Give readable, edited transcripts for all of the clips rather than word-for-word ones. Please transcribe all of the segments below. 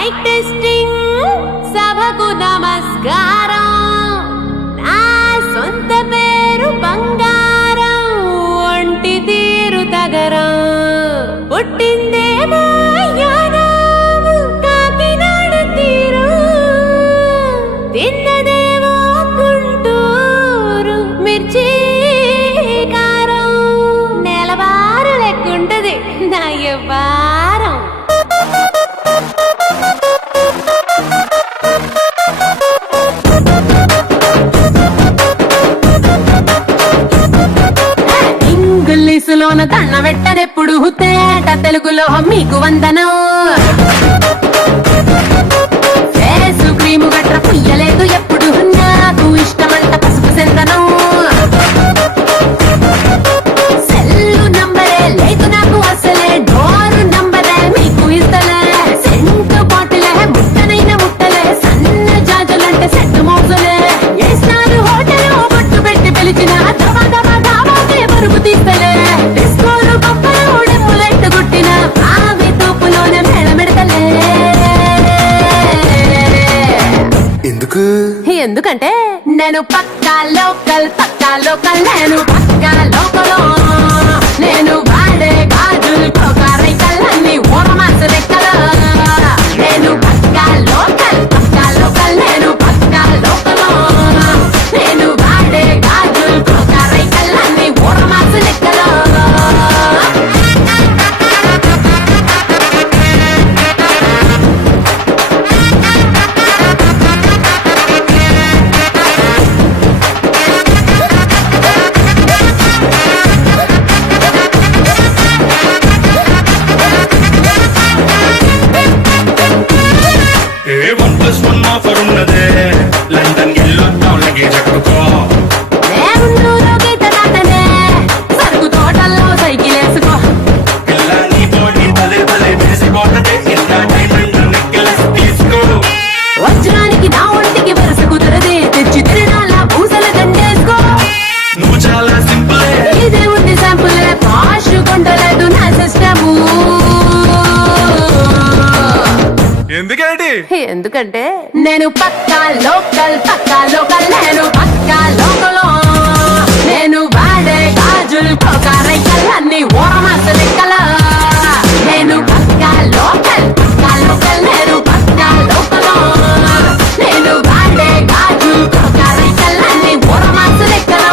Mic testing సభకు నమస్కారం. నా సొంత పేరు బంగారం, ఒంటి తీరు తగరం. పుట్టిందేమో యానాం, కాకినాడ తీరు. తిన్నదేమో గుంటూరు మిర్చి కారం. నెలవారు లెక్కుంటది నా యవ్వారం. ఇంగ్లీషులోన దండ పెట్టనెప్పుడు, తేట తెలుగులో మీకు వందనం. ఫేసు క్రీము గట్ర పుయ్యలేదు ఎప్పుడు, నాకు ఇష్టమంట పసుపు సెందనం. సెల్లు నంబరే లేదు నాకు అసలే, డోరు నంబరే మీకు ఇస్తలే. సెంటు బాటిలే ముట్టనైన ముట్టలే, సన్న జాజులంటే సెట్టు మోజులే. ఏసారు హోటల్ బొట్టు పెట్టి పిలిచిన దవా దవా దావాకే పరుపు తీస్తలే. డిస్కోలు బొప్పలు డెప్పులెట్టు గుట్టిన ఆవి తోపులోనే మేళమెడతలే. ఎందుకంటే నేను పక్కా లోకల్, నేను పక్కా లోకల్. నేను వాడే గాజులు కోకారైకల్లన్నీ ఓరమాస రెక్కల. నేను పక్కా లోకల్, నేను పక్కా లోకల్. నేను వాడే గాజులు కోకారైకల్లన్నీ ఓరమాస రెక్కల. లండన్ ఎల్లొద్దాం లగేజ్ ఎక్కుకో. సరుకు తోటల్లో సైకిల్ వేసుకో. పిల్ల నీ బోడి భలే భలే వేసిపోతదే, ఇంత డైమండ్ నెక్లెస్ తీసుకో. వజ్రానికి నా ఒంటికి వరుస కుదరదే, తెచ్చి తిరణాల పూసల దండేసుకో. నువ్వు చాలా సింపులే, ఇదే ఉంది శాంపులే, పాష్ కొండలేదు నా సిస్టము. ఎందుకంటే నేను పక్కా లోకల్, నేను పక్కా లోకల్. నేను వాడే గాజులు కోకారైకల్లన్నీ ఓరమాస లెక్కల. నేను పక్కా లోకల్, నేను పక్కా లోకల్. నేను వాడే గాజులు కోకారైకల్లన్నీ ఓరమాస లెక్కల.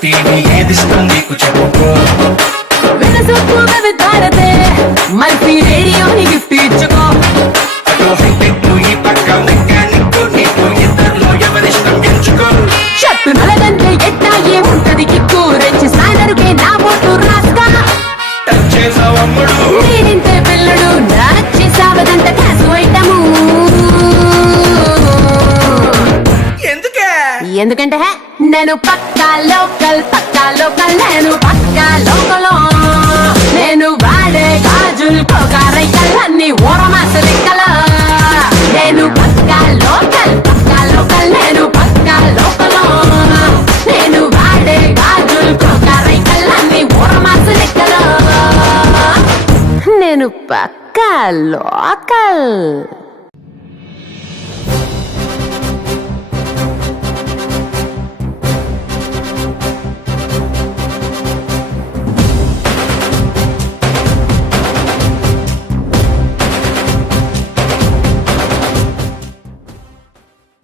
టీవీ ఏదిష్టం నీకు చెప్పుకో. వినసొప్పు విధారతే, మల్పి రేడియోని గిఫ్ట్ ఇచ్చుకో. అటు హైటెక్ ఈ పక్క మెకానిక్, నీకు ఇద్దరిలో ఎవరిష్టం ఎంచుకో. షర్టు నలగంటే ఎట్టా ఏముంటది కిక్కు, రెచ్చి సాగరుకే నా ఓటు రాస్తా. టచ్ చేసావు అమ్ముడు, నేనింతే పిల్లడు, నచ్చి సావదంట క్యాసు ఐటము. ఎందుకంటే నేను పక్కా లోకల్, నేను పక్కా లోకల్. నేను వాడే గాజులు కోకారైకల్లన్నీ ఓరమాస లెక్కల. నేను పక్కా లోకల్, నేను పక్కా లోకల్. నేను వాడే గాజులు కోకారైకల్లన్నీ ఓరమాస లెక్కల. నేను పక్కా లోకల్.